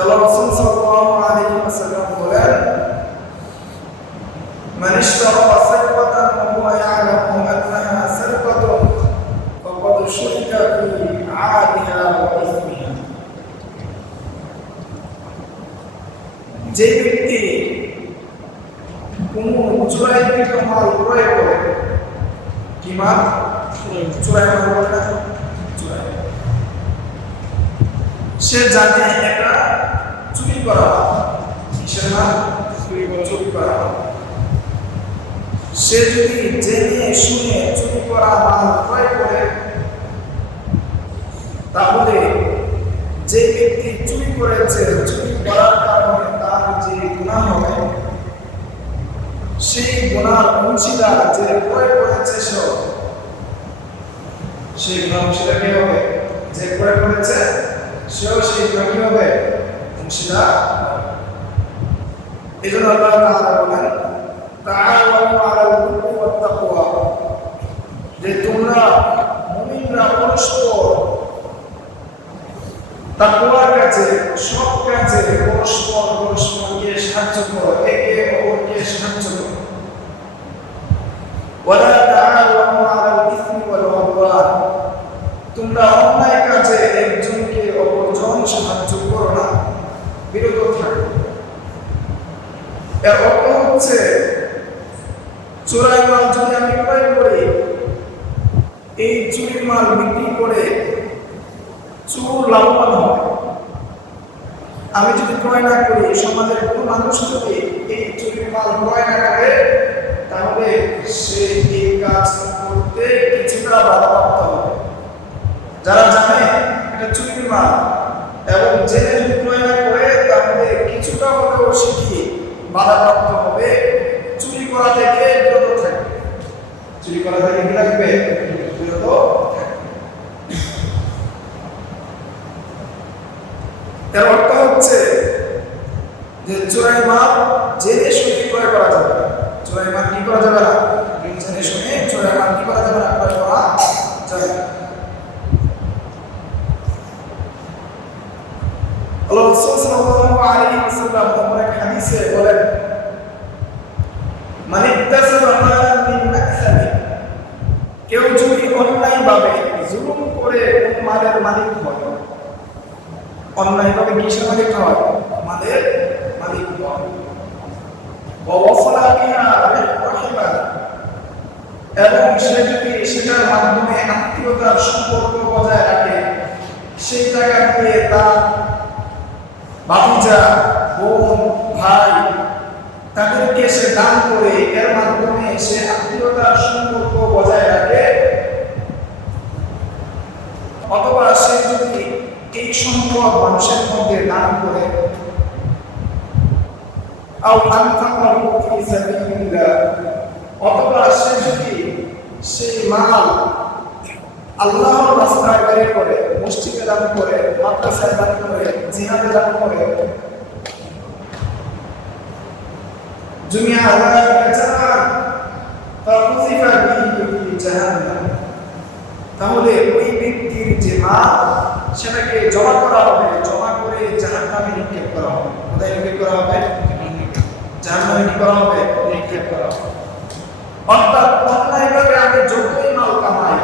আল্লাহ রাসূল সাল্লাল্লাহু আলাইহি ওয়াসাল্লাম বলেন, মান ইশতারা সারকাতান ওয়া হুয়া ইয়ালামু আন্নাহা সারকাতুন ফাকাদ শুরিকা ফি আদিহা ওয়া ইসমিহা। যে ব্যক্তি কোন চোরাইকৃত মাল ক্রয় করে, কি মাল? চোরাই মাল বলে না, চোরাই। সে জানে এটা চুরি করা, কিসের মাল? চুরি করা। সে যদি জেনে শুনে চুরি করা মাল ক্রয় করে, তাহলে যে ব্যক্তি চুরি করেছে, চুরি করার কারণে তার যে গুনাহ হবে, সেই গুনার অংশীদার যে ক্রয় করেছে সেই গুনাহ অংশীদার কি হবে? যে ক্রয় করেছে সেও সেই গুনাহ কি হবে? অংশীদার। এই জন্য আল্লাহ তাআলা বলেন, তাআওয়ানু আলাল বিররি ওয়াত তাকওয়া, যে তোমরা মুমিনরা পরস্পর তাকওয়ার কাজে, সৎ কাজে পরস্পরকে সাহায্য করো, একে অপরকে সাহায্য করো। ওয়ালা তাআওয়ানু আলাল ইসমি ওয়াল উদওয়ান, তোমরা অন্যায় কাজে একজনকে অপরজন সাহায্য করো না, বিরত থাকো। এর অর্থ হচ্ছে, চোরাই মাল যদি আমি ক্রয় করি, এই চুরি মাল বিক্রি করে চোর লাভবান হয়। আমি যদি ক্রয় না করি, সমাজের কোনো মানুষ যদি এই চুরি মাল ক্রয় না করে, তাহলে সে এই কাজ করতে কিছুটা বাধাপ্রাপ্ত হবে। যারা জানে এটা চুরি মাল এবং জেনে যদি ক্রয় না করে, তাহলে কিছুটা হলেও সে কি বাধাপ্রাপ্ত হবে, চুরি করা থেকে বিরত থাকবে। চুরি করা থেকে কি রাখবে? বিরত থাকবে। এর অর্থ হচ্ছে যে চোরাই মাল জেনে শুনে ক্রয় করা যাবে না। চোরাই মাল কি করা যাবে না? জেনে শুনে চোরাই মাল কি করা যাবে না? ক্রয় করা যাবে না। আল্লাহ রাসূল সাল্লাল্লাহু আলাইহি ওয়াসাল্লাম এক হাদিসে বলেন, মান ইকতাসাবা মালান মিন মাকসাবি, কেউ যদি অন্যায়ভাবে জুলুম করে মালের মালিক হয়, অন্যায়ভাবে কিসের মালিক হয়? মালের মালিক হয়। ওয়াসালা বিহা রাহিমা, এবং সে যদি সেটার মাধ্যমে আত্মীয়তার সম্পর্ক বজায় রাখে, সেই টাকা দিয়ে তার ভাতিজা, বোন, ভাই তাদেরকে সে দান করে, এর মাধ্যমে সে আত্মীয়তার সম্পর্ক বজায় রাখে, অথবা সে যদি এই সম্পদ মানুষের মধ্যে দান করে, অথবা সে যদি সেই মাল আল্লাহর রাস্তায় ব্যয় করে, মসজিদে দান করে, মাদ্রাসায় দান করে, জিহাদে দান করে, তাহলে ওই ব্যক্তির যে মাল, সেটাকে জমা করা হবে, জমা করে জাহান্নামে নিক্ষেপ করা হবে। কোথায় নিক্ষেপ করা হবে? জাহান্নামে কি করা হবে? নিক্ষেপ করা হবে। অর্থাৎ অন্যায়ভাবে আমি যতই মাল কামাই,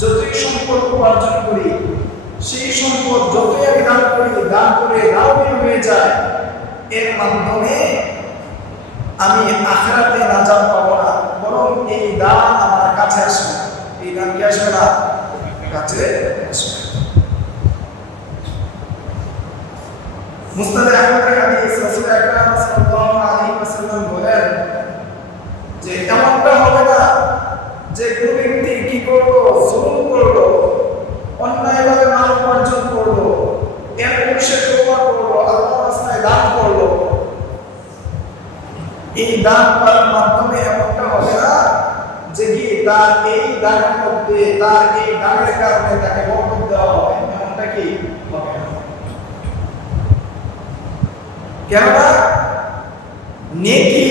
যতই সম্পদ উপার্জন করি, সেই সম্পদ যতই আমি দান করি, দান করে দাওয়াতি হয়ে যায়, এর মাধ্যমে আমি আখিরাতে নাজাত পাবো না, বরং এই দান আমার কাছে আসবে। এই দান কি আসবে না? কাছে আসবে। মুসনাদে আহমদের হাদিস, রাসূল আকরাম সাল্লাল্লাহু আলাইহি ওয়াসাল্লাম বলেন যে এমনটা হবে না যে কোনো ব্যক্তি কি করলো? জুলুম করলো, অন্যায়ভাবে মাল উপার্জন করলো, এরপর সে তওবা করলো, আল্লাহর রাস্তায় দান করলো। এই দান করার মাধ্যমে এমনটা হবে না যে কি তার এই দানের মধ্যে, তার এই দানের কারণে তাকে বরকত দেওয়া হবে, এমনটা কি হবে না। কেননা নেকি,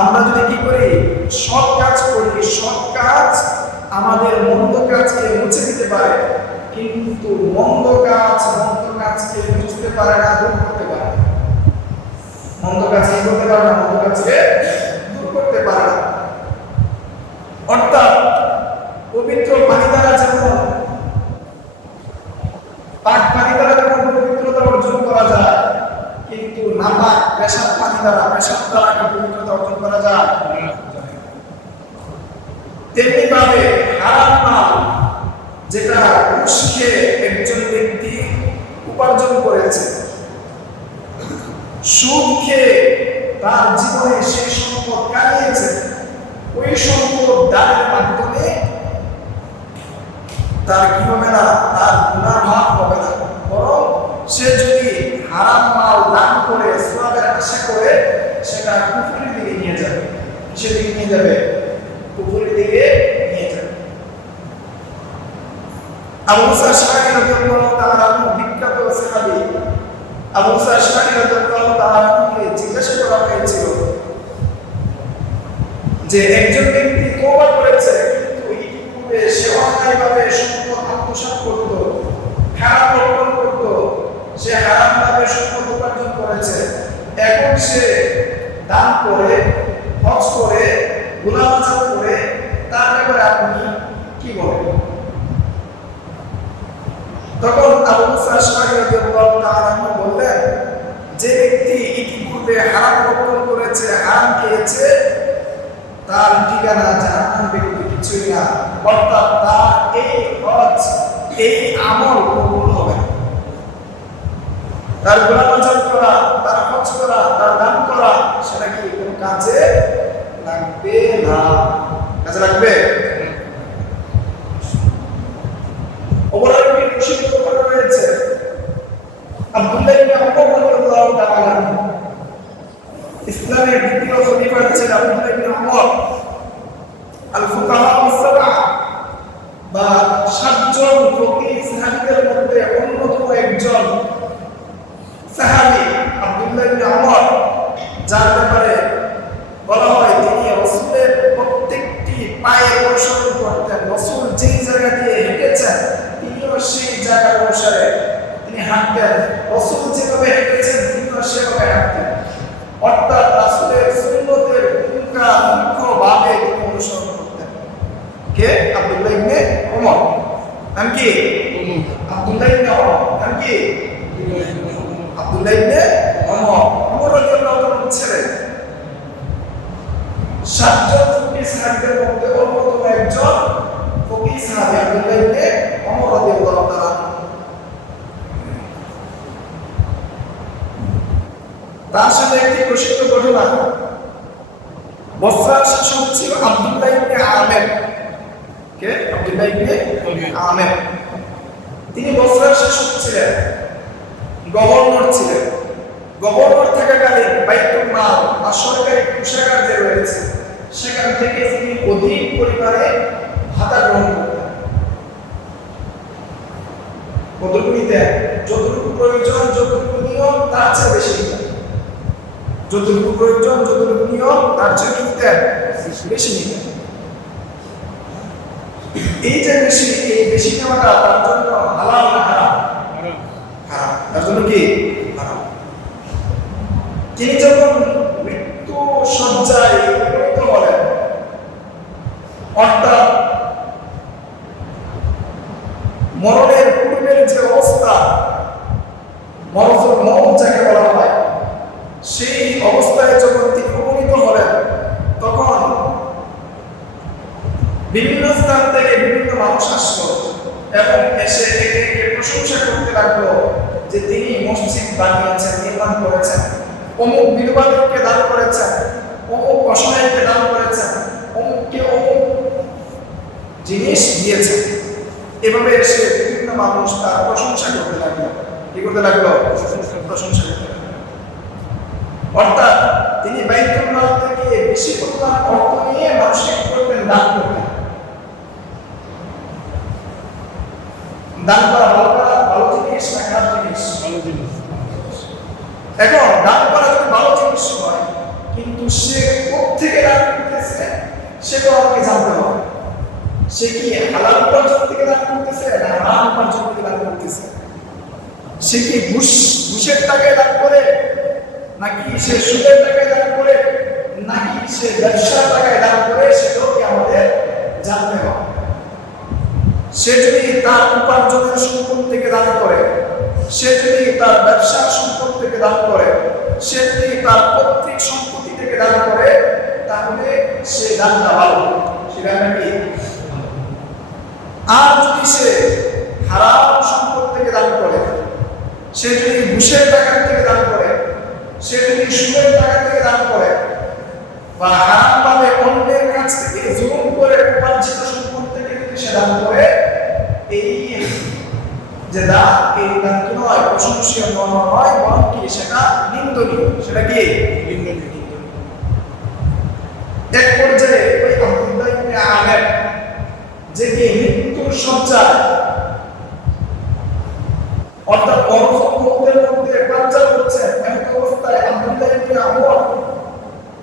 আমরা যদি কি করি? সৎ কাজ করি, সৎ কাজ আমাদের মন্দ কাজকে মুছে দিতে পারে, কিন্তু মন্দ কাজকে মুছতে বুঝতে পারে না, দূর করতে পারে না। মন্দ কাজ কি করতে পারে না, মন্দ কাজকে দূর করতে পারে না। অর্থাৎ পবিত্র পানি দ্বারা যেমন পাক পানি দ্বারা যেমন পবিত্রতা অর্জন করা যায়, কিন্তু নাপাক পেশাব পানি দ্বারা কি পবিত্রতা অর্জন করা যায়? তেমনি ভাবে হারাম মাল যেটা ঘুষ খেয়ে একজন ব্যক্তি উপার্জন করেছে, সুদ খেয়ে তার জীবনে সেই সম্পদ কাটিয়েছে, ওই সম্পদ দানের মাধ্যমে তার কি হবে না, তার গুনাহ মাফ হবে না, বরং সে যদি হারাম মাল দান করে সওয়াবের আশা করে সেটা কুফরের দিকে নিয়ে যাবে। কিসের দিকে নিয়ে যাবে? কুফরের দিকে নিয়ে যাবে। আবু মুসা আশআরী রাদিয়াল্লাহু তাআলা আনহু বিখ্যাত সাহাবী, আবু মুসা আশআরী রাদিয়াল্লাহু তাআলা আনহুকে জিজ্ঞাসা করা হয়েছিল যে একজন ব্যক্তি তওবা করেছে, কিন্তু ইতিপূর্বে সে অন্যায়ভাবে সম্পদ আত্মসাৎ করত, খারাপ কর্ম করত, সে হারামভাবে সম্পদ উপার্জন করেছে, এখন সে দান করে, হজ করে, গুনাহ করে, তার ব্যাপারে আপনি কি বলেন? তখন আবু মুসা আশআরী রাদিয়াল্লাহু তাআলা আনহু বললেন, যে ব্যক্তি ইতিপূর্বে হারাম ভক্ষণ করেছে, হারাম খেয়েছে, তার ঠিকানা জাহান্নাম ব্যতীত কিছুই না। অর্থাৎ তার এই হজ, এই আমল কবুল হবে না। তার গুনাহ করা, তার হজ করা, তার দান করা, সেটা কি কোনো কাজে লাগবে না? কাজে লাগবে? অপরাধী প্রসিদ্ধ করা হয়েছে আব্দুল্লাহ ইবনে উমর রাদিয়াল্লাহু তাআলা আনহু, ইসলামের দ্বিতীয় খলিফা ছিলেন আব্দুল্লাহ ইবনে উমর। আল ফুকাহা আস-সাবআ বা সাতজন ফকিহ সাহাবীদের মধ্যে অন্যতম একজন সাহাবী আব্দুল্লাহ ইবনে উমর, যার ব্যাপারে বলা হয় তিনি রাসূলের প্রত্যেকটি পায়ে অনুসরণ করতেন। রাসূল যেই জায়গা দিয়ে হেঁটেছেন তিনিও সেই জায়গার অনুসারে তিনি হাঁটতেন। রাসূল যেভাবে হেঁটেছেন তিনিও সেভাবে হাঁটতেন। অর্থাৎ রাসূলের সুন্নতের মুখ্যভাবে তিনি অনুসরণ করতেন। কে? আব্দুল্লাহ ইবনে উমর। নাম কি? আব্দুল্লাহ ইবনে উমর। নাম কি? আব্দুল্লাহ ইবনে উমর। উমর রাদিয়াল্লাহু তাআলার ছেলে। সাতজন ফকিহ সাহাবীদের মধ্যে অন্যতম একজন ফকিহ সাহাবী আব্দুল্লাহ ইবনে উমর রাদিয়াল্লাহু তাআলা। তার সাথে একটি প্রসিদ্ধ ঘটনা, বসরার শাসক ছিল আব্দুল্লাহ ইবনে আমের। কে? আব্দুল্লাহ ইবনে আমের। তিনি বসরার শাসক ছিলেন, গভর্নর ছিলেন। গভর্নর থাকাকালীন বাইতুল মাল বা সরকারি কোষাগার যে রয়েছে সেখান থেকে তিনি অধিক পরিমাণে ভাতা গ্রহণ করতেন। কতটুকু নিতেন? যতটুকু প্রয়োজন, যতটুকু নিয়ম, তার চেয়ে বেশি নিতেন। যতটুকু প্রয়োজন, যতটুকু নিয়ম, তার চেয়ে নিতেন বেশি নিতেন। এই যে বেশি নেওয়াটা তার জন্য হালাল না হারাম? হারাম। তার জন্য কি? হারাম। তিনি যখন মৃত্যু শয্যায় উপনীত হলেন, অর্থাৎ মরণের পূর্বের যে অবস্থা, মরণের মৌত যাকে বলা হয়, সেই অবস্থায় যখন তিনি উপনীত হলেন, তখন বিভিন্ন স্থান থেকে বিভিন্ন মানুষ আসলো এবং এসে একে একে প্রশংসা করতে লাগলো যে তিনি মসজিদ বানিয়েছেন, নির্মাণ করেছেন, অমুক বিধবাদেরকে দান করেছেন, অমুক অসহায়কে দান করেছেন, অমুককে অমুক জিনিস দিয়েছেন। এভাবে এসে বিভিন্ন মানুষ তার প্রশংসা করতে লাগলো। কি করতে লাগলো? প্রশংসা করতে লাগলো। অর্থাৎ তিনি বাইতুল মাল থেকে বেশি পরিমাণ অর্থ নিয়ে মানুষকে কি করতেন? দান করতেন। দান করা ভালো জিনিস না খারাপ জিনিস? ভালো জিনিস। এখন দান করা যদি ভালো জিনিস হয়, কিন্তু সে কোত্থেকে দান করতেছে সেটা আমাকে জানতে হবে। সে কি হালাল উপার্জন থেকে দান করতেছে না হারাম উপার্জন থেকে দান করতেছে? সে কি ঘুষের টাকায় দান করে, নাকি সে সুদের টাকায় দান করে, নাকি সে ব্যবসার টাকায় দান করে, সেটাও কি আমাদের জানতে হবে। সে যদি তার উপার্জনের সম্পদ থেকে দান করে, সে যদি তার ব্যবসার সম্পদ থেকে দান করে, সে যদি তার পৈতৃক সম্পত্তি থেকে দান করে, তাহলে সে দানটা ভালো, সেটা নাকি। আর যদি সে হারাম সম্পদ থেকে দান করে, সে যদি ঘুষের টাকা থেকে দান করে, সে যদি সুদের টাকা থেকে দান করে, বা হারাম ভাবে অন্যের কাছ থেকে জুলুম করে উপার্জিত সম্পদ থেকে যদি সে দান করে, এই যে দান, এই দান কি নয় প্রশংসনীয় নয়, বরং কি সেটা নিন্দনীয়। সেটা কি নিন্দনীয়। এক পর্যায়ে ওই আব্দুল্লাহ ইবনে আমের যে মৃত্যুর শয্যায়, অর্থাৎ মুহূর্তের মধ্যে পাঞ্জাব করছেন, এমন অবস্থায় আব্দুল্লাহ ইবনে আমর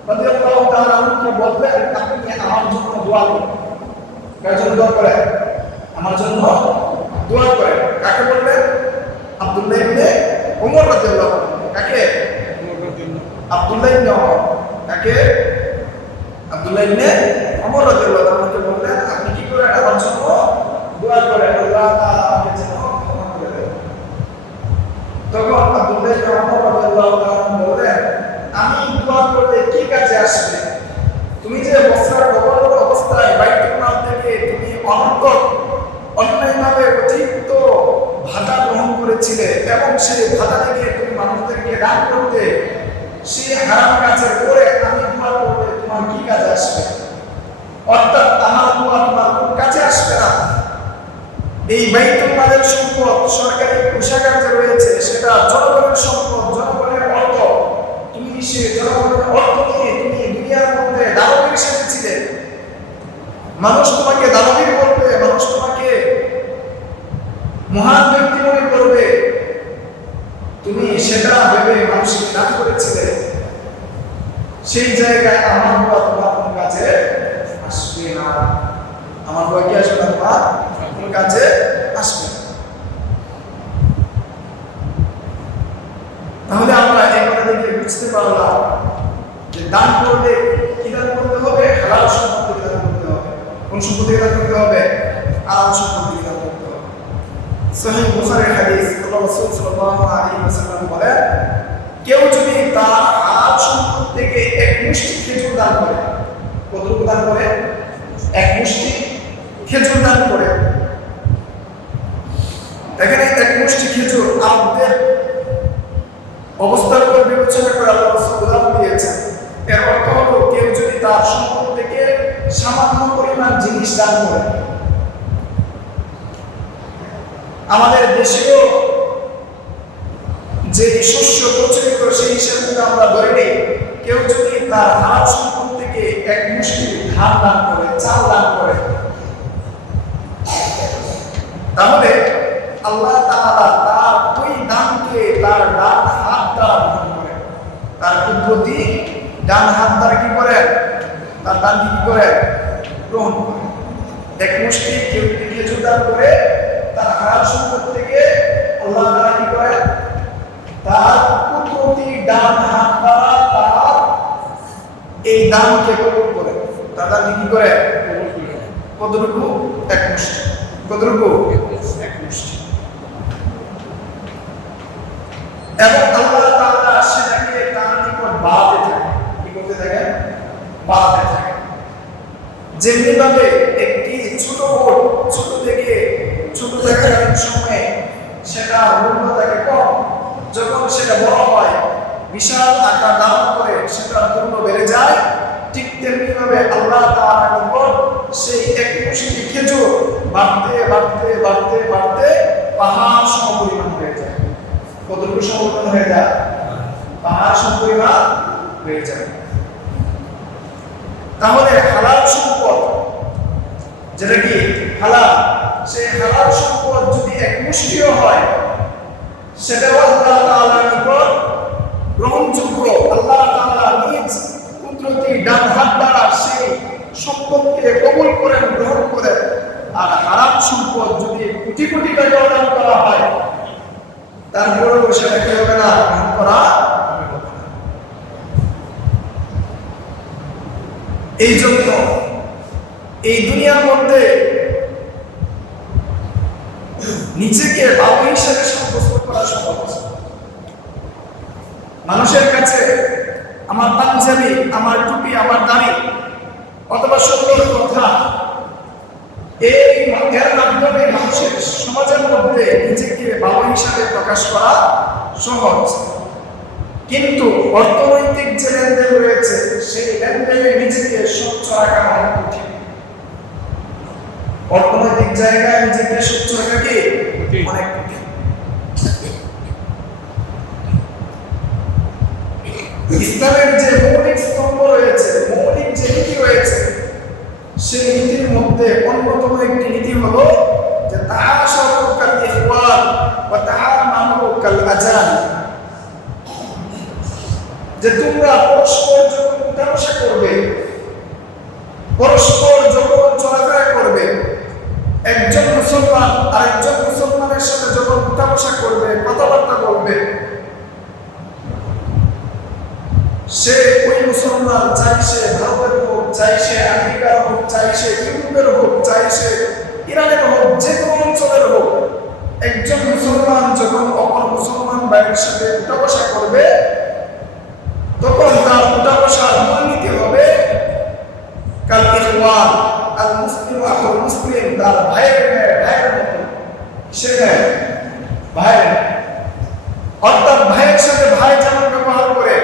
রাদিয়াল্লাহু তাআলা আনহু বললেন, আপনি আমার জন্য দোয়া করুন। কার জন্য দোয়া করেন? আমার জন্য দোয়া করেন। কাকে বললেন? আব্দুল্লাহ ইবনে ওমর রাদিয়াল্লাহু আনহু। কাকে? আব্দুল্লাহ ইবনে ওমর। কাকে? আব্দুল্লাহ ইবনে ওমর রাদিয়াল্লাহু আনহু বললেন, আপনি কি করেন? আমার জন্য দোয়া করেন, আল্লাহ তাআলা আমাকে যেন ক্ষমা করে দেন। তখন আব্দুল্লাহ ইবনে ওমর রাদিয়াল্লাহু আনহু বললেন, আমি দোয়া করলে কি কাজে আসবে? তুমি যে বছর গভর্নর অবস্থায় বাইতুল মাল থেকে তুমি অন্যায়ভাবে অতিরিক্ত ভাতা গ্রহণ করেছিলে, এবং সেই ভাতা থেকে তুমি মানুষদেরকে দান করতে, সেই হারাম কাজের পরে আমি দোয়া করলে তোমার কি কাজে আসবে? অর্থাৎ আমার দোয়া তোমার কোন কাজে আসবে না। এই বাইতুল মালের সম্পদ, সরকারি কোষাগার যে রয়েছে, সেটা জনগণের সম্পদ, জনগণের অর্থ। তুমি সে জনগণের অর্থ নিয়ে তুমি দুনিয়ার মধ্যে দানবীর সেজেছিলে। মানুষ তোমাকে দানবীর বলবে, মানুষ তোমাকে মহান ব্যক্তি মনে করবে, তুমি সেটা ভেবে মানুষকে দান করেছিলে। সেই জায়গায় আমার দোয়া তোমার কোন কাজে আসবে না। আমার দোয়া কি আসবে না? তোমার কোন কাজে আসবে না। তাহলে আমরা এই কথা থেকে বুঝতে পারলাম যে দান করলে কি দান করতে হবে? হালাল সম্পদ থেকে দান করতে হবে। কোন সম্পদ থেকে দান করতে হবে? হালাল সম্পদ থেকে দান করতে হবে। সহিহ বুখারীর হাদিস, আল্লাহ রাসূল সাল্লাল্লাহু আলাইহি ওয়াসাল্লাম বলেন, কেউ যদি তার হালাল সম্পদ থেকে এক মুষ্টি খেজুর দান করে, কতটুকু দান করে? এক মুষ্টি খেজুর দান করে। এখানে এক মুষ্টি খেজুর আমাদের অবস্থার উপর বিবেচনা করে আল্লাহ রাসূল উদাহরণ দিয়েছেন। এর অর্থ হলো, কেউ যদি তার সম্পদ থেকে সামান্য পরিমাণ জিনিস দান করে। আমাদের দেশেও যে শস্য প্রচলিত, সেই হিসেবে আমরা ধরে নিই, কেউ যদি তার হালাল সম্পদ থেকে এক মুষ্টি ধান দান করে, চাল দান করে, তাহলে আল্লাহ তাআলা তার ওই দানকে তার ডান হাত দ্বারা গ্রহণ করেন। তার কুদরতি ডান হাত দ্বারা কি করেন? তার দান কি করেন? গ্রহণ করেন। এক মুষ্টি কেউ খেজুর দান করে, তার হালাল সম্পদ থেকে আল্লাহ তাআলা কি করেন? তার কুদরতি ডান হাত দ্বারা তার এই দানকে কবুল করেন। তার দান কি করে? কবুল করেন। কতটুকু? এক মুষ্টি। কতটুকু? এক মুষ্টি। এবং আল্লাহ তাআলা সেটাকে তার নিকট বাড়াতে থাকে। কি করতে থাকে? বাড়াতে থাকে। যেমনি ভাবে একটি ছোট বোট ছোট থাকার সময়ে সেটা মূল্য থাকে কম, যখন সেটা বড় হয়, বিশাল আকার ধারণ করে, সেটার মূল্য বেড়ে যায়। ঠিক তেমনি ভাবে আল্লাহ তাআলার নিকট সেই এক মুষ্টি খেজুর বাড়তে বাড়তে বাড়তে বাড়তে পাহাড় সমপরিমাণ হয়ে যায়। কতটুকু সমপরিমাণ হয়ে যায়? পাহাড় সমপরিমাণ হয়ে যায়। তাহলে হালাল সম্পদ, যেটা কি হালাল, সেই হালাল সম্পদ যদি এক মুষ্টিও হয়, সেটাও আল্লাহ তাআলার নিকট গ্রহণযোগ্য। আল্লাহ তাআলা নিজ কুদরতি ডান হাত দ্বারা সেই সম্পদকে কবুল করেন, গ্রহণ করেন। আর হারাম সম্পদ যদি কোটি কোটি টাকা দান করা হয়, তারপরেও সেটা কি হবে না, গ্রহণ করা হবে না। এই জন্য এই দুনিয়ার মধ্যে নিজেকে বাবা হিসেবে সাব্যস্ত করা সহজ। মানুষের কাছে আমার পাঞ্জাবি, আমার টুপি, আমার দাড়ি অথবা সুন্দর কথা, এর মাধ্যমে মানুষের সমাজের মধ্যে নিজেকে বাবা হিসাবে প্রকাশ করা সহজ, কিন্তু অর্থনৈতিক যে লেনদেন রয়েছে সেই লেনদেনে নিজেকে স্বচ্ছ রাখা অনেক কঠিন। অর্থনৈতিক জায়গায় নিজেকে স্বচ্ছ রাখা কি অনেক কঠিন। ইসলামের যে মৌলিক স্তম্ভ রয়েছে, মৌলিক যে নীতি রয়েছে, সেই নীতির মধ্যে অন্যতম একটি নীতি হলো যে তাআশারু কাল ইখওয়ান ওয়া তাআমালু কাল আজান, যে তোমরা পরস্পর যখন উঠাবসা করবে, পরস্পর যখন চলাফেরা করবে, একজন মুসলমান আরেকজন মুসলমানের সাথে যখন উঠাবসা করবে, কথাবার্তা বলবে, সে ওই মুসলমান, চাই সে ভারতের হোক, চাই সে আমেরিকার হোক, চাই সে ইউরোপের হোক, চাই সে ইরানের হোক, যে কোনো অঞ্চলের হোক, একজন মুসলমান যখন অপর মুসলমান ভাইয়ের সাথে উঠাবসা করবে, তখন তার উঠাবসার মূলনীতি হবে কাল ইখওয়ান, আল মুসলিম আখুল মুসলিম, তার ভাইয়ের মতো সে ভাইয়ের, অর্থাৎ ভাইয়ের সাথে ভাই যেমন ব্যবহার করে,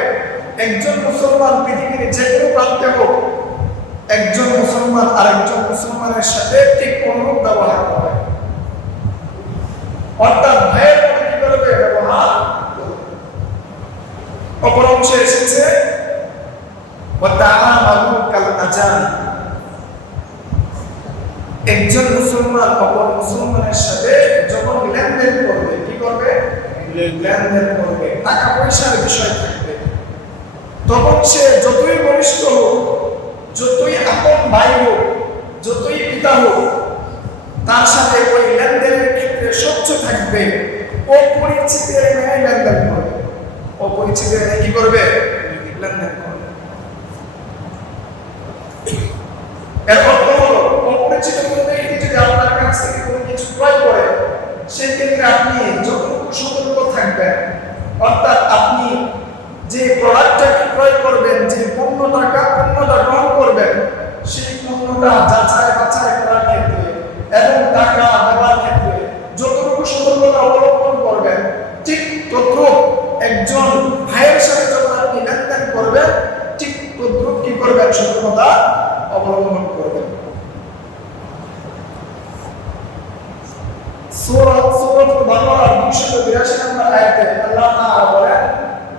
একজন মুসলমান পৃথিবীর যে কোনো প্রান্তে হোক, একজন মুসলমান আরেকজন মুসলমানের সাথে ঠিক অনুরূপ ব্যবহার করে, অর্থাৎ ভাইয়ের মতো কি করবে ব্যবহার। অপর অংশে এসেছে ওয়া তাআমালু কাল আজান, একজন মুসলমান অপর মুসলমানের সাথে যখন লেনদেন করবে, কি করবে, লেনদেন করবে, টাকা পয়সার বিষয় থাকবে, তখন সে যতই বলিষ্ঠ হোক, যতই আপন ভাই হোক, যতই পিতা হোক, তার সাথে ওই লেনদেনের ক্ষেত্রে স্বচ্ছ থাকবে, অপরিচিতের ন্যায় লেনদেন করবে, অপরিচিতের ন্যায় কি করবে, লেনদেন করবে। এর অর্থ হলো অপরিচিত বলতে এটি যদি আপনার কাছ থেকে কোনো কিছু ক্রয় করে, সেই ক্ষেত্রে আপনি যতটুকু সতর্ক থাকবেন, অর্থাৎ আপনি যে প্রোডাক্টটা ক্রয় করবেন, যে পণ্যটা গ্রহণ করবেন, সেই পণ্যটা যাচাই বাছাই করার ক্ষেত্রে এবং টাকা দেওয়ার ক্ষেত্রে যতটুকু সতর্কতা অবলম্বন করবেন, ঠিক তদ্রূপ একজন ভাইয়ের সাথে যখন আপনি লেনদেন করবেন, ঠিক তদ্রূপ কি করবেন, সতর্কতা অবলম্বন করবেন। সূরাতুল বাকারার 282 নম্বর আয়াতে আল্লাহ তাআলা বলেন,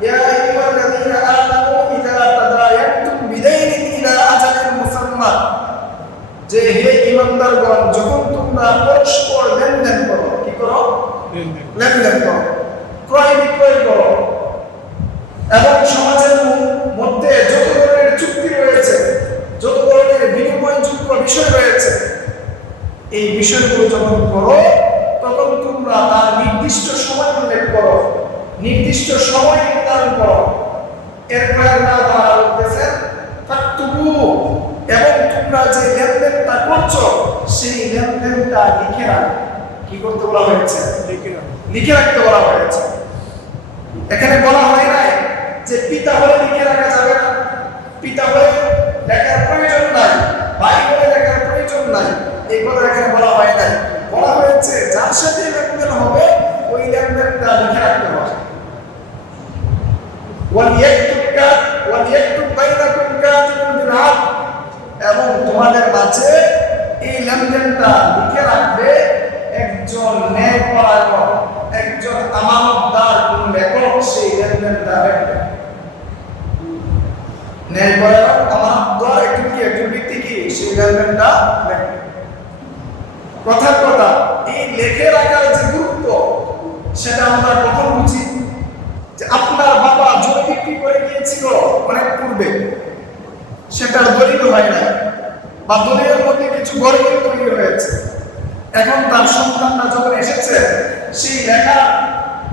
ইয়া আইয়ুহাল্লাযীনা আমানু ইযা তাদায়ানতুম বিদাইনিন ইলা আজালিন মুসাম্মা, যে হে ঈমানদারগণ, যখন তোমরা পরস্পর লেনদেন করো, কি করো, লেনদেন করো, ক্রয় বিক্রয় করো, এবং সমাজের মধ্যে যত ধরনের চুক্তি রয়েছে, যত ধরনের বিনিময়যোগ্য বিষয় রয়েছে, এই বিষয়গুলো যখন করো, তখন তোমরা তার নির্দিষ্ট সময় উল্লেখ করো, নির্দিষ্ট সময় নির্ধারণ করো। এরপরে আল্লাহ তাআলা বলতেছেন ফাকতুবু, এবং তোমরা যে লেনদেনটা করছো সেই লেনদেনটা লিখে রাখো। কি করতে বলা হয়েছে, লিখে রাখতে বলা হয়েছে। এখানে বলা হয় নাই যে পিতা হলে লিখে রাখা যাবে না, পিতা হলে লেখার প্রয়োজন নাই, ভাই হলে লেখার প্রয়োজন নাই, এই কথা এখানে বলা হয় নাই। বলা হয়েছে যার সাথে লেনদেন হবে ওই লেনদেনটা লিখে রাখতে হবে। ওয়ালিয়াকতুব বাইনাকুম কাতিবুন বিল আদল, এবং তোমাদের মাঝে এই লেনদেনটা লিখে রাখবে একজন ন্যায়পরায়ণ, একজন আমানতদার কোন লেখক সেই লেনদেনটা রাখবে। ন্যায়পরায়ণ আমানতদার একজন ব্যক্তি কি সেই লেনদেনটা রাখবে। কথার কথা, এই লেখে রাখার যে গুরুত্ব সেটা আমরা কখন বুঝি, যে আপনার বাবা জমি বিক্রি করে গিয়েছিল অনেক পূর্বে, সেটার দলিল হয় না, বা দলিলের মধ্যে কিছু গরমিল তৈরি হয়েছে, এখন তার সন্তানরা যখন এসেছে সেই লেখা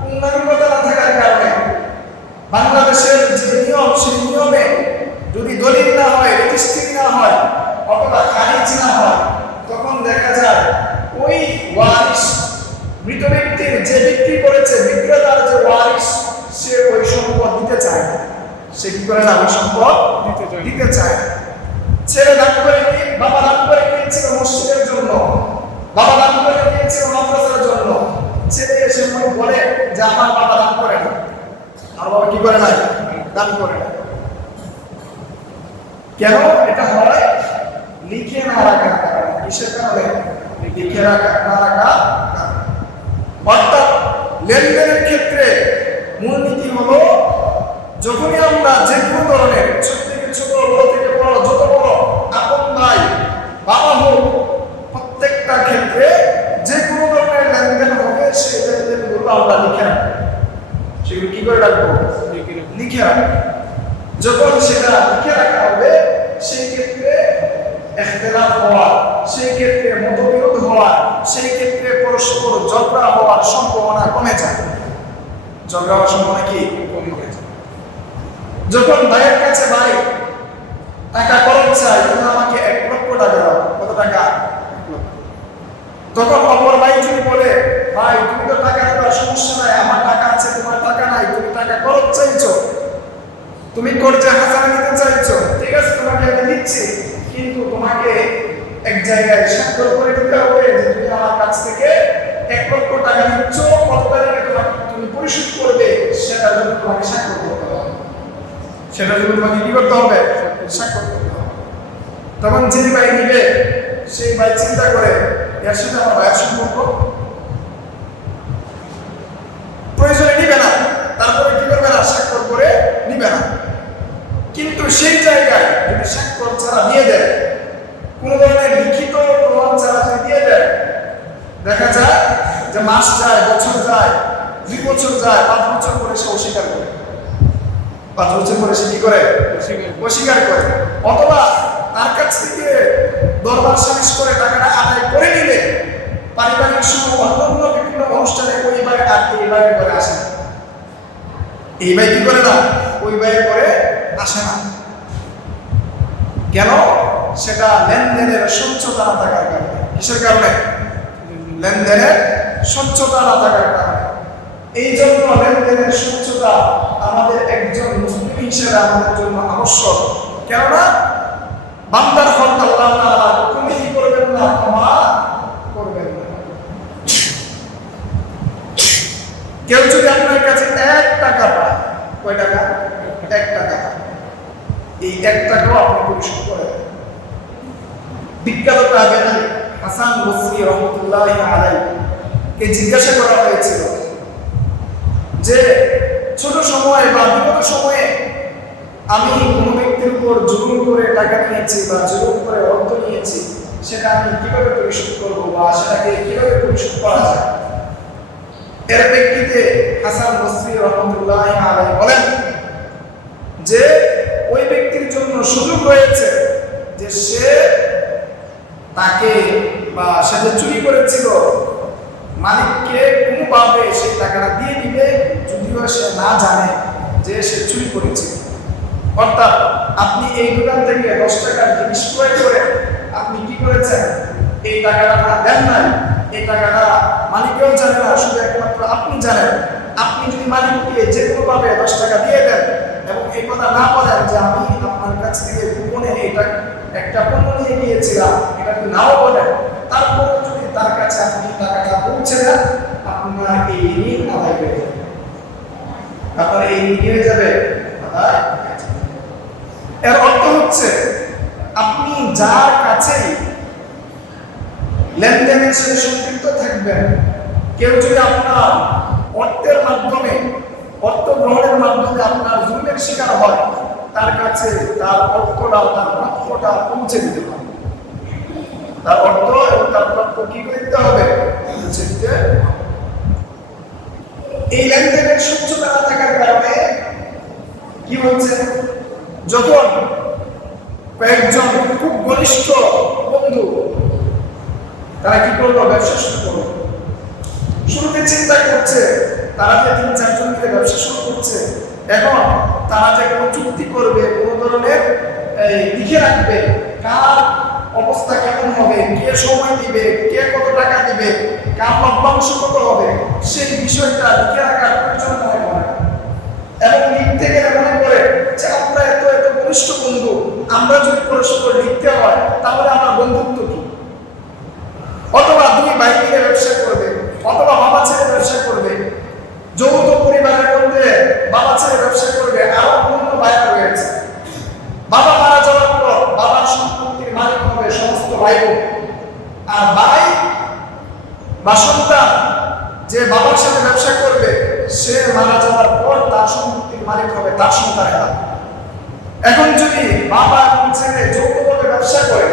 কোন পূর্ণাঙ্গতা না থাকার কারণে বাংলাদেশের যে নিয়ম, সেই নিয়মে যদি দলিল না হয়, রেজিস্ট্রি না হয় অথবা খারিজ না হয়, তখন দেখা যায় ওই ওয়ারিশ, মৃত ব্যক্তির যে বিক্রি করেছে, বিক্রেতার যে ওয়ারিশ, সে ওই সম্পদ দিতে চায় না। সে কি করে না? ওই সম্পদ দিতে চায়। ছেলে দান করে নিয়ে, বাবা দান করে নিয়েছিল মসজিদের জন্য, বাবা দান করে নিয়েছিল মাদ্রাসার জন্য, ছেলে এসে মনে বলে যে আমার বাবা দান করে না, আর বাবা কি করে না? দান করে না। কেন এটা হয়? লিখে না রাখার কারণে। কিসের কারণে? লিখে না রাখা। অর্থাৎ লেনদেনের ক্ষেত্রে মূলনীতি হলো, যখনই আমরা যে কোনো ধরনের, ছোট থেকে ছোট, বড় থেকে বড়, যত বড় আপন ভাই, বাবা হোক, প্রত্যেকটা ক্ষেত্রে যে কোনো ধরনের লেনদেন হবে, সেই লেনদেনগুলো আমরা লিখে রাখবো। সেগুলো কি করে রাখবো? লিখে রাখবো। যখন সেটা লিখে রাখা হবে, সেই ক্ষেত্রে ইখতিলাফ হওয়ার, সেই ক্ষেত্রে মতবিরোধ হওয়ার, সেই ক্ষেত্রে পরস্পর ঝগড়া হওয়ার সম্ভাবনা কমে যায়। ঝগড়া হওয়ার সম্ভাবনা কি? কমে যায়। যখন ভাইয়ের কাছে ভাই টাকা খরচ চাই, তুমি আমাকে 1 লক্ষ টাকা দাও। কত টাকা? 1 লক্ষ। তখন অপর ভাই যদি বলে, ভাই তুমি তো টাকা দেওয়ার সমস্যা নাই, আমার টাকা আছে, তোমার টাকা নাই, তুমি টাকা খরচ চাইছো, তুমি কর্জে হাসানা নিতে চাইছো, ঠিক আছে তোমাকে আমি দিচ্ছি, কিন্তু তোমাকে এক জায়গায় স্বাক্ষর করে দিতে হবে যে তুমি আমার কাছ থেকে 1 লক্ষ টাকা নিচ্ছ, কত তারিখে তুমি পরিশোধ করবে, সেটা জন্য তোমাকে স্বাক্ষর করতে হবে। সেটা জন্য তোমাকে কি করতে হবে? স্বাক্ষর করতে হবে। তখন যে ভাই নিবে, সেই ভাই চিন্তা করে, এর সাথে আমার ভাইয়ের সম্পর্ক, প্রয়োজনে নিবে না, তারপরে কি করবে না? স্বাক্ষর করে নিবে না। কিন্তু সেই জায়গায় যদি স্বাক্ষর ছাড়া দিয়ে দেয়, কোন ধরনের লিখিত প্রমাণ ছাড়া যদি দিয়ে দেয়, দেখা যায় যে মাস যায়, বছর যায়, 2 বছর যায়, 5 বছর পরে সে অস্বীকার করে। 5 বছর পরে সে কি করে? অস্বীকার করে। অথবা তার কাছ থেকে দরবার সালিশ করে টাকাটা আদায় করে নিলে পারিবারিক সহ অন্যান্য বিভিন্ন অনুষ্ঠানে ওই ভাই আর এই ভাইয়ের করে আসে না। এই ভাই কি করে না? ওই ভাইয়ের করে আসে না। কেন? সেটা লেনদেনের স্বচ্ছতা না থাকার কারণে। কিসের কারণে? লেনদেনের স্বচ্ছতা না থাকার কারণে। এই জন্য লেনদেনের স্বচ্ছতা আমাদের একজন মুসলিম হিসেবে আমাদের জন্য আবশ্যক। কেননা বান্দার হক আল্লাহ তাআলা কখনোই কি করবেন না? ক্ষমা করবেন না। কেউ যদি আপনার কাছে 1 টাকা পায়, কয় টাকা? 1 টাকা, এই 1 টাকাও আপনি পরিশোধ করে দেন। বিখ্যাত তাবেঈ হাসান বসরি রাহমাতুল্লাহি আলাইহি কে জিজ্ঞাসা করা হয়েছিল যে ছোট সময় বা বিগত সময়ে আমি কোনো ব্যক্তির উপর জুলুম করে টাকা নিয়েছি বা জুলুম করে অর্থ নিয়েছি, সেটা আমি কিভাবে পরিশোধ করবো বা সেটাকে কিভাবে পরিশোধ করা যায়? এর প্রেক্ষিতে হাসান বসরি রাহমাতুল্লাহি আলাইহি বলেন যে ওই ব্যক্তির জন্য সুযোগ রয়েছে যে সে তাকে বা সে যে চুরি করেছিল মালিককে কোনোভাবে সেই টাকাটা দিয়ে দিবে, যদিও সে না জানে যে সে চুরি করেছিল। অর্থাৎ আপনি এই দোকান থেকে 10 টাকার জিনিস ক্রয় করে আপনি কি করেছেন? এই টাকাটা দেন নাই, এই টাকাটা মালিকও জানে না, শুধু একমাত্র আপনি জানেন। আপনি যদি মালিককে যে কোনোভাবে 10 টাকা দিয়ে দেন এবং এই কথা না বলেন যে আমি আপনার কাছ থেকে গোপনে এটা একটা পণ্য নিয়ে গিয়েছিলাম, এটা যদি নাও বলেন, তারপরে যদি তার কাছে আপনি টাকাটা পৌঁছে দেন, আপনার এই ঋণ আদায় হয়ে যাবে। আপনার এই ঋণ কি হয়ে যাবে? আদায়। এর অর্থ হচ্ছে আপনি যার কাছে লেনদেনের সাথে সম্পৃক্ত থাকবেন, কেউ যদি আপনার অর্থের মাধ্যমে, অর্থ গ্রহণের মাধ্যমে আপনার জুলুমের শিকার হয়, তার কাছে তার অর্থটা, তার প্রাপ্যটা পৌঁছে দিতে হবে। তার অর্থ এবং তার প্রাপ্য কি করে দিতে হবে? পৌঁছে দিতে হবে। এই লেনদেনের স্বচ্ছতা না থাকার কারণে কি হচ্ছে? যখন কয়েকজন খুব ঘনিষ্ঠ বন্ধু তারা কি করলো? ব্যবসা শুরু করলো। শুরুতে চিন্তা করছে তারা যে 3-4 জন মিলে ব্যবসা শুরু করছে, এখন তারা যে কোনো চুক্তি করবে, কোনো ধরনের লিখে রাখবে কার অবস্থা কেমন হবে, কে সময় দিবে, কে কত টাকা দিবে, কার লভ্যাংশ কত হবে, সেই বিষয়টা লিখে রাখার প্রয়োজন মনে করে। এবং লিখতে গেলে মনে করে যে আমরা এত এত ঘনিষ্ঠ বন্ধু, আমরা যদি পরস্পর লিখতে হয় তাহলে আমার বন্ধুত্ব কি? অথবা 2 ভাই মিলে ব্যবসা করবে, অথবা বাবা ছেলে ব্যবসা করবে, যৌথ পরিবারের মধ্যে বাবা ছেলে ব্যবসা করবে, আরো অন্য ভাইরা রয়েছে। বাবা মারা যাওয়ার পর বাবার সম্পত্তির মালিক হবে সমস্ত ভাই বোন, আর ভাই বা সন্তান যে বাবার সাথে ব্যবসা করবে সে মারা যাওয়ার পর তার সম্পত্তির মালিক হবে তার সন্তানেরা। এখন যদি বাবা এবং ছেলে যৌথভাবে ব্যবসা করে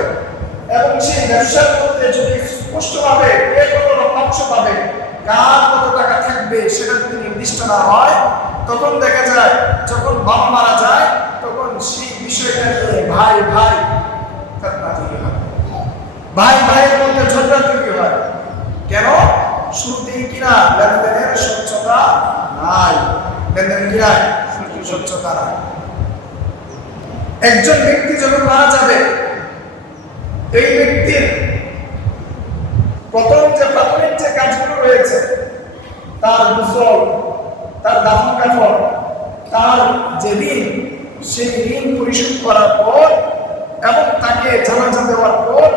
এবং সেই ব্যবসার মধ্যে যদি স্পষ্টভাবে কে কত লভ্যাংশ পাবে, কার কত টাকা থাকবে সেটা যদি নির্দিষ্ট না হয়, তখন দেখা যায় যখন বাবা মারা যায় তখন সেই বিষয়টা নিয়ে ভাই ভাই তৈরি হয়, ভাই ভাইয়ের মধ্যে ঝগড়া তৈরি হয়। কেন? শুরুতেই কিনা লেনদেনের স্বচ্ছতা নাই, লেনদেন কিনা স্বচ্ছতা নাই। একজন ব্যক্তি যখন মারা যাবে, এই ব্যক্তির প্রথম যে প্রাথমিক যে কাজগুলো রয়েছে, তার গোসল, তার দাফন কাফন, তার যে ঋণ, সেই ঋণ পরিশোধ করার পর এবং তাকে জানাজা দেওয়ার পর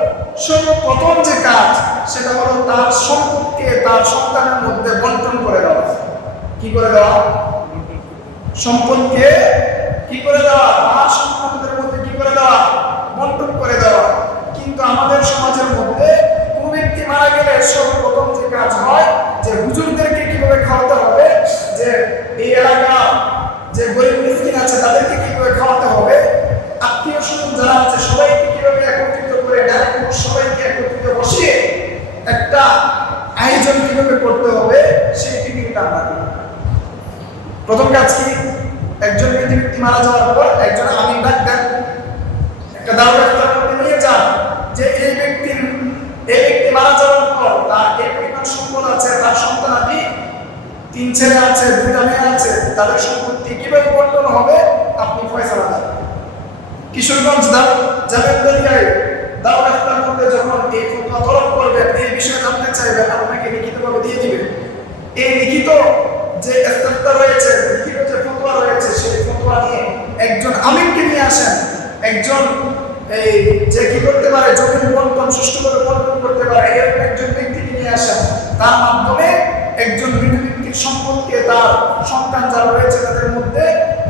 সর্বপ্রথম যে কাজ সেটা হলো তার সম্পদকে তার সন্তানের মধ্যে বন্টন করে দেওয়া। কি করে দেওয়া? সম্পদকে কি করে দেওয়া? তার সন্তানদের মধ্যে কি করে দেওয়া? বন্টন করে দেওয়া। কিন্তু আমাদের সমাজের মধ্যে কোনো ব্যক্তি মারা গেলে সর্বপ্রথম যে কাজ হয় যে হুজুরদেরকে কিভাবে খাওয়াতে হবে, যে এই এলাকা যে গরিব মিসকিন আছে তাদেরকে কিভাবে খাওয়াতে হবে, আত্মীয় স্বজন যারা আছে সবাইকে কিভাবে একত্রিত করে ডাইরেক্ট সবাইকে একত্রিত বসিয়ে একটা আয়োজন কিভাবে করতে হবে সেই টিকিটটা আমরা দিই। প্রথম কাজ কি? একজন ব্যক্তি মারা যাওয়ার পর একজন আমিন ডাক দেন, একটা দাওয়াত করতে নিয়ে যান যে এই ব্যক্তি মারা যাওয়ার পর তার এই পরিমাণ সম্পদ আছে, তার সন্তানাদি 3 ছেলে আছে, 2টা মেয়ে আছে, তাদের সম্পত্তি কিভাবে বন্টন হবে আপনি ফয়সালা দেন। কিশোরগঞ্জ যাবেন দরিয়ায় দাওয়াত করতে যখন এই ফতোয়া তলব করবেন, এই বিষয়ে জানতে চাইবেন, আপনাকে লিখিতভাবে দিয়ে দিবেন। এই লিখিত যে ইস্তেফতা রয়েছে, লিখিত যে ফতোয়া রয়েছে, সেই ফতোয়া নিয়ে একজন আমিনকে নিয়ে আসেন, একজন এই যে কি করতে পারে জমিন বন্টন সুষ্ঠুভাবে বন্টন করতে পারে এরকম একজন ব্যক্তিকে নিয়ে আসেন। তার মাধ্যমে একজন মৃত ব্যক্তির সম্পদকে তার সন্তান যারা রয়েছে তাদের মধ্যে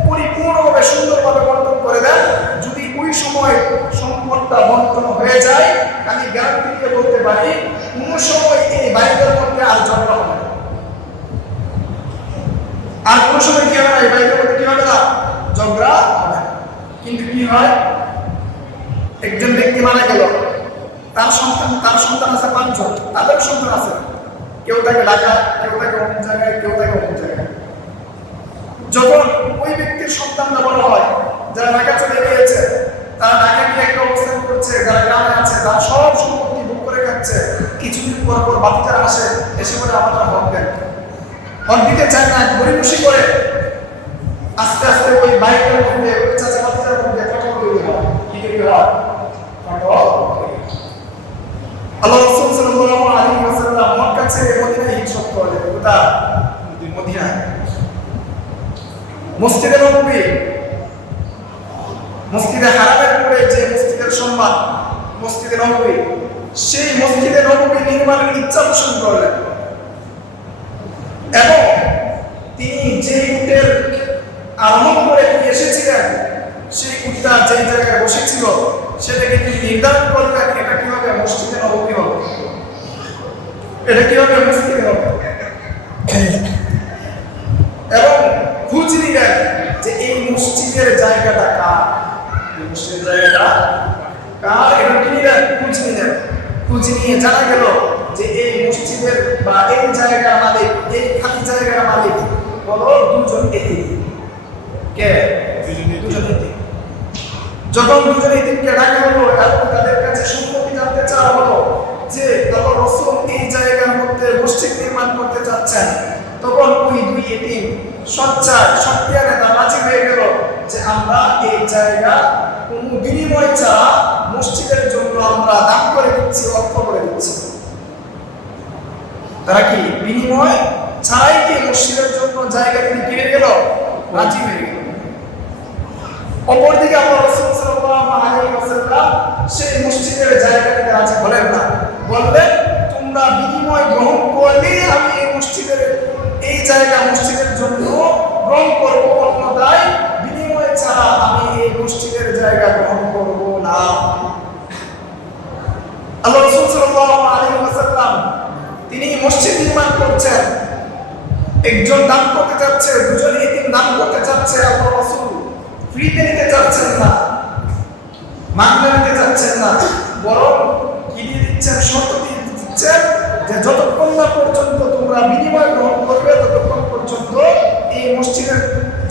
পরিপূর্ণভাবে সুন্দরভাবে বন্টন করে দেন। যদি ওই সময় সম্পদটা বন্টন হয়ে যায়, আমি গ্যারান্টি দিয়ে বলতে পারি কোনো সময় এই ভাইদের মধ্যে আর ঝগড়া হবে না। আর কোনো সময় কি হবে না, এই ভাইদের মধ্যে কি হবে না, ঝগড়া হবে না। কিন্তু কি হয়, একজন ব্যক্তি মারা গেল, তার সন্তান আছে 5 জন, তাদের সন্তান আছে, কেউ থাকে ঢাকা, কেউ থাকে অন্য জায়গায়, কেউ থাকে অন্য জায়গায়। যখন ওই ব্যক্তির সন্তানরা বড় হয়, যারা ঢাকা চলে গিয়েছে, তারা ঢাকা গিয়ে একটা অবস্থান করছে, যারা গ্রামে আছে তারা সব সম্পত্তি ভোগ করে খাচ্ছে, কিছুদিন পর পর বাতিজারা আসে, এসে বলে আমাদের হক দেন। হক দিতে চায় না, গরিবসি করে। আস্তে আস্তে ওই বাইকের মধ্যে ওই চাচা বাতিজার মধ্যে কথা তৈরি হয়। কি তৈরি হয়? আল্লাহ রাসূল সাল্লাল্লাহু আলাইহি ওয়াসাল্লাম মক্কা ছেড়ে মদিনায় হিজরত করলেন। কোথায়? মদিনায়। মসজিদে নববী, মসজিদে হারামের পরে যে মসজিদের সম্মান মসজিদে নববী, সেই মসজিদে নববী নির্মাণের ইচ্ছা পোষণ করলেন এবং তিনি যে উটের আরোহণ করে তিনি এসেছিলেন, সেই উটটা যে জায়গায় বসেছিল সেটাকে তিনি নির্ধারণ করলেন এটা কি হবে, মসজিদে নববী হবে, এটা কি হবে, মসজিদে হবে। এবং খোঁজ নিলেন যে এই মসজিদের জায়গাটা কার, মসজিদের জায়গাটা কার, এটা কি নিলেন, খোঁজ নিলেন। খোঁজ নিয়ে জানা গেল যে এই মসজিদের বা এই জায়গার মালিক, এই খালি জায়গার মালিক হলো 2 জন এতিম। কে? 2 জন এতিম। যখন 2 জন এতিমকে ডাকা হলো এবং তাদের কাছে সম্পত্তি জানতে চাওয়া হলো যে আল্লাহর রাসূল এই জায়গার মধ্যে মসজিদ নির্মাণ করতে চাচ্ছেন, তখন ওই দুই এতিম সত্যানে তারা রাজি হয়ে গেল যে আমরা এই জায়গা কোনো বিনিময় ছাড়া মসজিদের জন্য আমরা দান করে দিচ্ছি, অর্থ করে দিচ্ছি। তারা কি বিনিময় ছাড়াই কি মসজিদের জন্য জায়গা তিনি কিনে গেল, রাজি হয়ে গেল। অপরদিকে আল্লাহ রাসূল সাল্লাল্লাহু আলাইহি ওয়াসাল্লাম সেই মসজিদের জায়গাতে রাজি হলেন না, বললেন তোমরা বিনিময় গ্রহণ করলে আমি এই মসজিদের এই জায়গা মসজিদের জন্য গ্রহণ করবো, অন্যথায় বিনিময় ছাড়া আমি এই মসজিদের জায়গা গ্রহণ করব না। আল্লাহ রাসূল সাল্লাল্লাহু আলাইহি ওয়াসাল্লাম তিনি মসজিদ নির্মাণ করছেন, একজন দান করতে যাচ্ছে, দুজন এতিম দান করতে যাচ্ছে, আল্লাহ রাসূল ফ্রিতে নিতে যাচ্ছেন না, মাগনা নিতে যাচ্ছেন না, বরং কি দিয়ে দিচ্ছেন, শর্ত দিয়ে দিচ্ছেন যে যতক্ষণ না পর্যন্ত তোমরা বিনিময় গ্রহণ করবে ততক্ষণ পর্যন্ত এই মসজিদের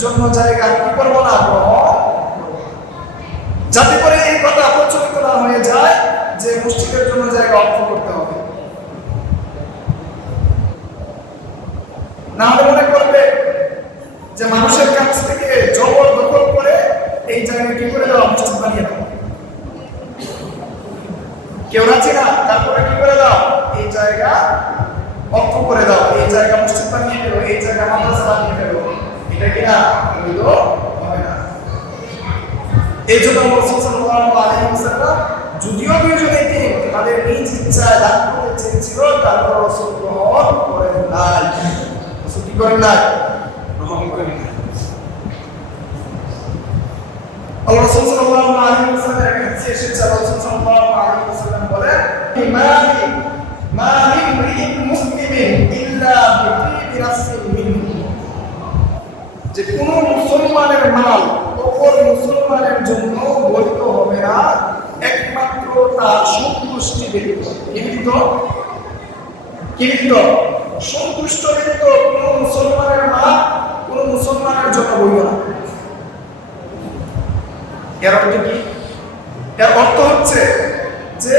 জন্য জায়গা কি করবো না, গ্রহণ, যাতে করে এই কথা প্রচলিত না হয়ে যায় যে মসজিদের জন্য জায়গা অর্থ করতে হবে। না হলে মনে করবে যে মানুষের কাছ থেকে জবরদখল করে এই জায়গা কি করে দাও, মসজিদ বানিয়ে দাও। কেউ রাজি না, তারপরে কি করে দাও, এই জায়গা অর্থ করে দাও, এই জায়গা মসজিদ বানিয়ে ফেলো, এই জায়গা মাদ্রাসা বানিয়ে ফেলো। এটা কি না, বৈধ হবে না। এই জন্য রাসূল সাল্লাল্লাহু আলাইহি ওয়াসাল্লাম যদিও দুইজন এতিম তাদের নিজ ইচ্ছায় দান করতে চেয়েছিল, তারপর রাসূল গ্রহণ করেন নাই। রাসূল কি করেন নাই, গ্রহণ করেন নাই। আল্লাহ রাসূল সাল্লাল্লাহু আলাইহি ওয়াসাল্লাম এর কাছে এসেছে, রাসূল সাল্লাল্লাহু আলাইহি ওয়াসাল্লাম বলেন মা মিন মুসলিমিন ইল্লা বিতিবি নাফসিন মিনহু, যে কোন মুসলমানের মাল অপর মুসলমানের জন্য বৈধ হবে না একমাত্র তার সন্তুষ্টি ব্যতীত। কিন্তু সন্তুষ্ট ব্যতীত কোন মুসলমানের মাল কোন মুসলমানের জন্য বৈধ না। এর অর্থ কি? এর অর্থ হচ্ছে যে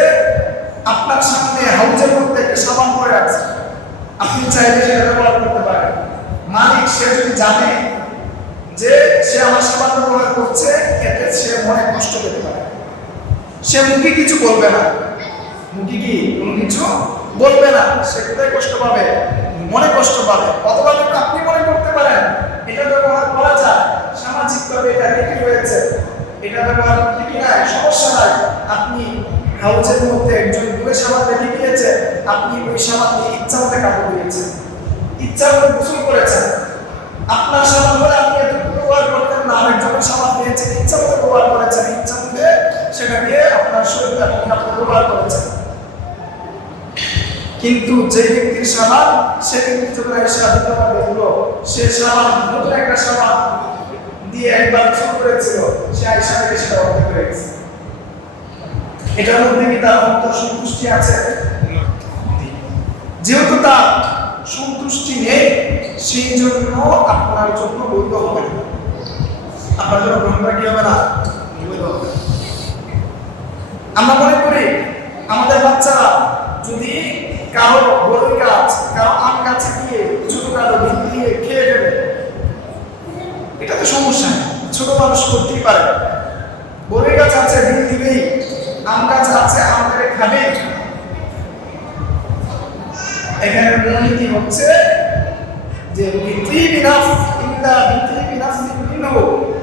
আপনার সামনে হাউজের মধ্যে একটা সাবান পড়ে আছে, আপনি চাইলে সেটা ব্যবহার করতে পারেন। মালিক সে যদি জানে যে সে আমার সাবান ব্যবহার করছে, এতে সে মনে কষ্ট পেতে পারে, সে মুখে কিছু বলবে না, মুখে কি কোনো কিছু বলবে না, সে কোথায় কষ্ট পাবে, মনে কষ্ট পাবে। অথবা আপনি মনে করতে পারেন এটা ব্যবহার করা যায়, সামাজিকভাবে এটা রেখে রয়েছে, এটা ব্যবহার করতে কি নাই, সমস্যা নাই। আপনি হাউজের মধ্যে একজন দূরে সাবান রেখে দিয়েছে, আপনি ওই সাবান দিয়ে ইচ্ছা মতো কাপড় দিয়েছেন, ইচ্ছা মতো গোসল করেছেন। আপনার সাবান বলে আপনি এত ব্যবহার করতেন না, আরেকজনের সাবান দিয়েছেন, ইচ্ছা মতো ব্যবহার করেছেন, ইচ্ছা মতো সেটাকে আপনার শরীরে আপনি কাপড় ব্যবহার করেছেন। কিন্তু যে ব্যক্তির সাবান, সে ব্যক্তি যখন এসে আদিত্যবাদ দেখলো সে সাবান নতুন একটা সাবান দিয়ে একবার গোসল করেছিল, সে আয়সা থেকে সেটা অর্ধেক হয়ে গেছে। এটার মধ্যে কি তার অন্তর সন্তুষ্টি আছে? যেহেতু তার সন্তুষ্টি নেই, সেই জন্য আপনার জন্য বৈধ হবে না, আপনার জন্য গ্রহণ করা কি হবে না, বৈধ হবে। আমরা মনে করি আমাদের বাচ্চারা যদি কারো বড়ই গাছ, কারো আম গাছে গিয়ে ছোট কারো ডিম দিয়ে খেয়ে ফেলে, এটা তো সমস্যা নেই, ছোট মানুষ করতেই পারে। বড়ই গাছ আছে, ডিম দিবেই, আম গাছ আছে, আম করে খাবে। এখানে মূলনীতি হচ্ছে যে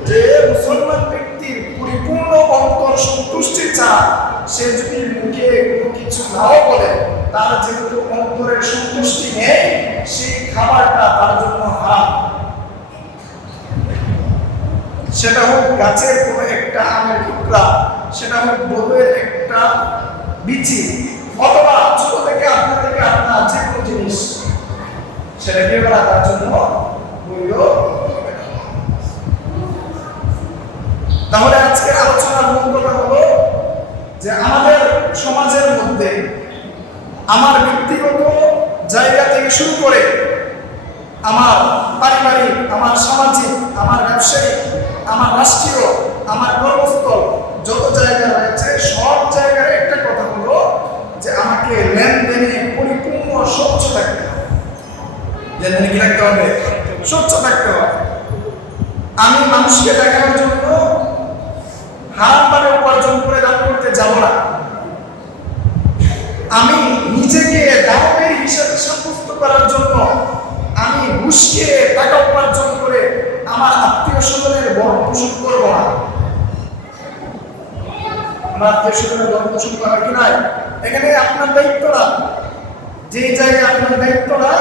যে মুসলমান ব্যক্তির পরিপূর্ণ অন্তর সন্তুষ্টি চায়, সে যদি মুখে কোনো কিছু নাও বলে, তার যেহেতু অন্তরের সন্তুষ্টি নেই, সেই খাবারটা তার জন্য হারাম। সেটা হোক গাছের কোনো একটা আমের টুকরা, সেটা হোক বউয়ের একটা বিচি, অথবা ছোট থেকে আপনার যে কোনো জিনিস, সেটা কি করা তার জন্য বৈধ। তাহলে আজকের আলোচনার মূল কথা হলো যে আমাদের সমাজের মধ্যে আমার ব্যক্তিগত জায়গা থেকে শুরু করে আমার পারিবারিক, আমার সামাজিক, আমার ব্যবসায়িক, আমার রাষ্ট্রীয়, আমার কর্মস্থল, যত জায়গা রয়েছে সব জায়গার একটা কথা হলো যে আমাকে লেনদেনে পরিপূর্ণ স্বচ্ছ থাকতে হবে। লেনদেনে কি রাখতে হবে, স্বচ্ছ থাকতে হবে। আমি মানুষকে দেখানোর জন্য হারামভাবে উপার্জন করে দান করতে যাব না। আমি নিজেকে দামের হিসাবে সাব্যস্ত করার জন্য আমি ঘুষকে টাকা উপার্জন করে আমার আত্মীয় স্বজনের ভরণ পোষণ করবো না। আমার আত্মীয় স্বজনের ভরণ পোষণ করার কি নাই? এখানে আপনার দায়িত্ব না। যে জায়গায় আপনার দায়িত্ব না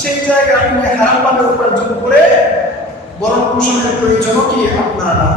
সেই জায়গায় আপনি হারামভাবে উপার্জন করে ভরণ পোষণের প্রয়োজনও কি আপনার না।